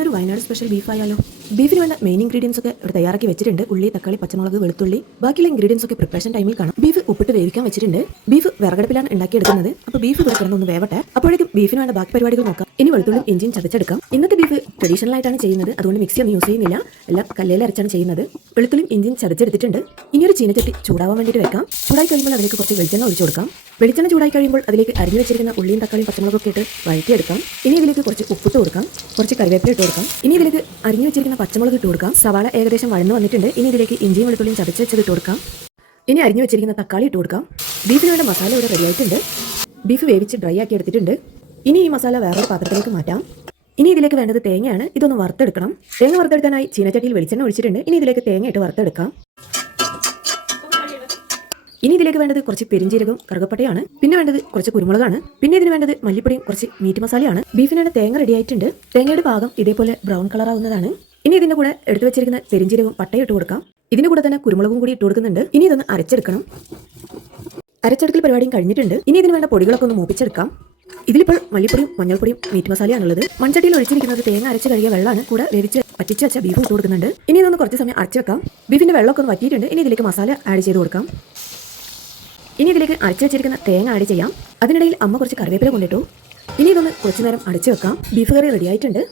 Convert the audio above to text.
ഇന്നൊരു Wayanad special beef ആയാലോ. ബീഫിന് വേണ്ട മെയിൻ ഇൻഗ്രീഡിയൻസ് ഒക്കെ ഇവിടെ തയ്യാറാക്കി വെച്ചിട്ടുണ്ട്. ഉള്ളി, തക്കാളി, പച്ചമുളക്, വെളുത്തുള്ളി. ബാക്കിയുള്ള ഇൻഗ്രീഡിയൻസ് ഒക്കെ പ്രിപ്പറേഷൻ ടൈമിൽ കാണാം. ബീഫ് ഉപ്പിട്ട് വേവിക്കാൻ വെച്ചിട്ടുണ്ട്. ബീഫ് വിറകടുപ്പിലാണ് ഉണ്ടാക്കിയെടുക്കുന്നത്. അപ്പോൾ ബീഫ് ഇവിടെ കിടന്നൊന്ന് വേവട്ടെ. അപ്പോഴേക്കും ബീഫിന് വേണ്ട ബാക്കി പരിപാടികൾ നോക്കാം. ഇനി വെളുത്തുള്ളിയും ഇഞ്ചിയും ചതച്ചെടുക്കാം. ഇന്നത്തെ ബീഫ് ട്രഡീഷണൽ ആയിട്ടാണ് ചെയ്യുന്നത്. അതുകൊണ്ട് മിക്സി ഒന്നും യൂസ് ചെയ്യുന്നില്ല. എല്ലാം കല്ലേൽ അരച്ചാണ് ചെയ്യുന്നത്. വെളുത്തുള്ളിയും ഇഞ്ചിയും ചതച്ചെടുത്തിട്ടുണ്ട്. ഇനി ഒരു ചീനച്ചട്ടി ചൂടാവാൻ വേണ്ടിയിട്ട് വെക്കാം. ചൂടായി കഴിയുമ്പോൾ അതിലേക്ക് കുറച്ച് വെളിച്ചെണ്ണ ഒഴിച്ചു കൊടുക്കാം. വെളിച്ചെണ്ണ ചൂടായി കഴിയുമ്പോൾ അതിലേക്ക് അരിഞ്ഞു വെച്ചിരിക്കുന്ന ഉള്ളിയും തക്കാളിയും പച്ചമുളകൊക്കെ ഇട്ട് വഴറ്റിയെടുക്കാം. ഇനി ഇതിലേക്ക് കുറച്ച് ഉപ്പിട്ട് കൊടുക്കാം. കുറച്ച് കറിവേപ്പില ഇട്ട് കൊടുക്കാം. ഇനി ഇതിലേക്ക് അരിഞ്ഞു വെച്ചിരിക്കുന്ന പച്ചമുളക് ഇട്ട് കൊടുക്കാം. സവാള ഏകദേശം വഴന്നു വന്നിട്ടുണ്ട്. ഇനി ഇതിലേക്ക് ഇഞ്ചിയും വെളുത്തുള്ളിയും ചതച്ച് വെച്ചത് ഇട്ട് കൊടുക്കാം. ഇനി അരിഞ്ഞു വെച്ചിരിക്കുന്ന തക്കാളി ഇട്ട് കൊടുക്കാം. ബീഫിന് വേണ്ട മസാല ഇവിടെ റെഡി ആയിട്ടുണ്ട്. ബീഫ് വേവിച്ച് ഡ്രൈ ആക്കി എടുത്തിട്ടുണ്ട്. ഇനി ഈ മസാല വേറൊരു പാത്രത്തിലേക്ക് മാറ്റാം. ഇനി ഇതിലേക്ക് വേണ്ടത് തേങ്ങയാണ്. ഇതൊന്ന് വറുത്തെടുക്കണം. തേങ്ങ വറുത്തെടുക്കാനായി ചീനച്ചട്ടിയിൽ വെളിച്ചെണ്ണ ഒഴിച്ചിട്ടുണ്ട്. ഇനി ഇതിലേക്ക് തേങ്ങ ഇട്ട് വറുത്തെടുക്കാം. ഇനി ഇതിലേക്ക് വേണ്ടത് കുറച്ച് പെരിഞ്ചീരകവും കറുകപ്പട്ടയാണ്. പിന്നെ വേണ്ടത് കുറച്ച് കുരുമുളകാണ്. പിന്നെ ഇതിന് വേണ്ടത് മല്ലിപ്പൊടിയും കുറച്ച് മീറ്റ് മസാലയാണ്. ബീഫിനാണ് തേങ്ങ റെഡി ആയിട്ടുണ്ട്. തേങ്ങയുടെ ഭാഗം ഇതേപോലെ ബ്രൗൺ കളർ ആവുന്നതാണ്. ഇനി ഇതിന്റെ കൂടെ എടുത്തു വെച്ചിരിക്കുന്ന പെരിഞ്ചീരകവും പട്ടയും ഇട്ട് കൊടുക്കാം. ഇതിന്റെ കൂടെ തന്നെ കുരുമുളകും കൂടി ഇട്ട് കൊടുക്കുന്നുണ്ട്. ഇനി ഇതൊന്ന് അരച്ചെടുക്കണം. അരച്ചെടുക്കൽ പരിപാടിയും കഴിഞ്ഞിട്ടുണ്ട്. ഇനി ഇതിന് വേണ്ട പൊടികളൊക്കെ ഒന്ന് മൂപ്പിച്ചെടുക്കാം. ഇതിലിപ്പോൾ മല്ലിപ്പൊടിയും മഞ്ഞൾപ്പൊടിയും മീറ്റ് മസാലയാണുള്ളത്. മൺചട്ടിയിൽ ഒഴിച്ചിരിക്കുന്നത് തേങ്ങ അരച്ച് കഴുകിയ വെള്ളമാണ്. കൂടെ വേവിച്ച് പറ്റിച്ച് വെച്ച ബീഫ് ഇട്ട് കൊടുക്കുന്നുണ്ട്. ഇനി ഇതൊന്ന് കുറച്ച് സമയം അരച്ച് വെക്കാം. ബീഫിന്റെ വെള്ളമൊക്കെ ഒന്ന് വറ്റിയിട്ടുണ്ട്. ഇനി ഇതിലേക്ക് മസാല ആഡ് ചെയ്ത് കൊടുക്കാം. ഇനി ഇതിലേക്ക് അരച്ചു വെച്ചിരിക്കുന്ന തേങ്ങ ആഡ് ചെയ്യാം. അതിനിടയിൽ അമ്മ കുറച്ച് കറിവേപ്പില കൊണ്ടിട്ടു. ഇനി ഇതൊന്ന് കുറച്ചു നേരം അടച്ചു വെക്കാം. ബീഫ് കറി റെഡി ആയിട്ടുണ്ട്.